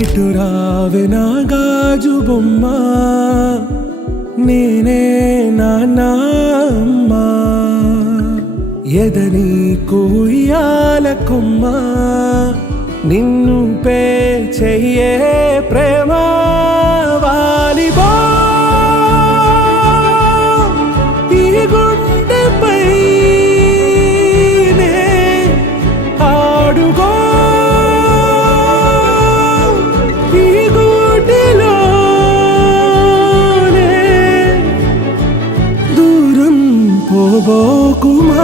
ఇటు రావే నా గాజు బొమ్మ, నేనే నాన్న అమ్మ, ఎదని కుయ్యాల కొమ్మ, నిన్ను పే చెయ్యే ప్రేమ వాలిబో ఈ గుండెపై ఆడుగో ఈ గుడిలోనే దూరం పోబోకుమా.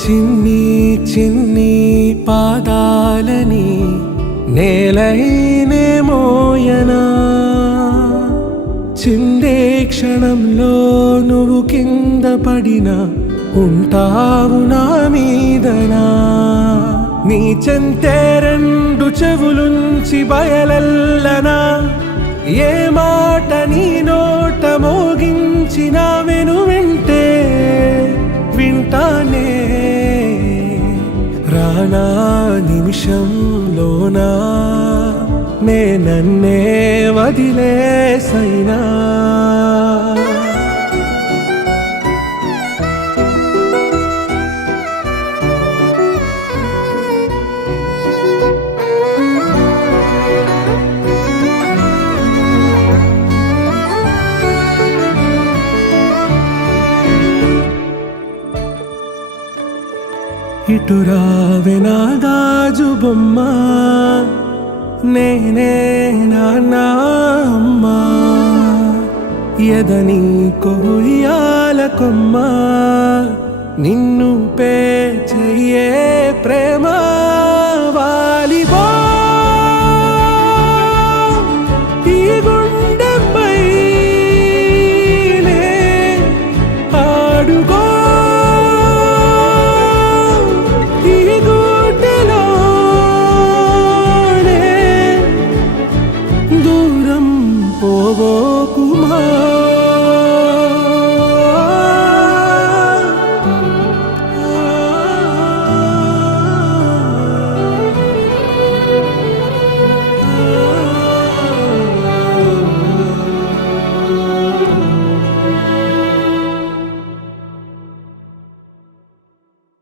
చిన్ని చిన్ని పాదాలని నేలైనే మోయనా, చిందే క్షణంలో నువ్వు కింద పడినా ఉంటావు నా మీదనా. నీ చెంతే రెండు చెవులుంచి బయలెల్లనా, ఏ మాట నీ నోట మోగించిన వెను వింటే వింటానే. రానా నిమిషంలోనా నే నన్నే వదిలేసైనా. ఇటు రావే నా గాజు బొమ్మ, నేనే నాన్న అమ్మ, ఎదని కొయ్యాల కొమ్మ, నిన్ను పే చెయ్యే ప్రేమ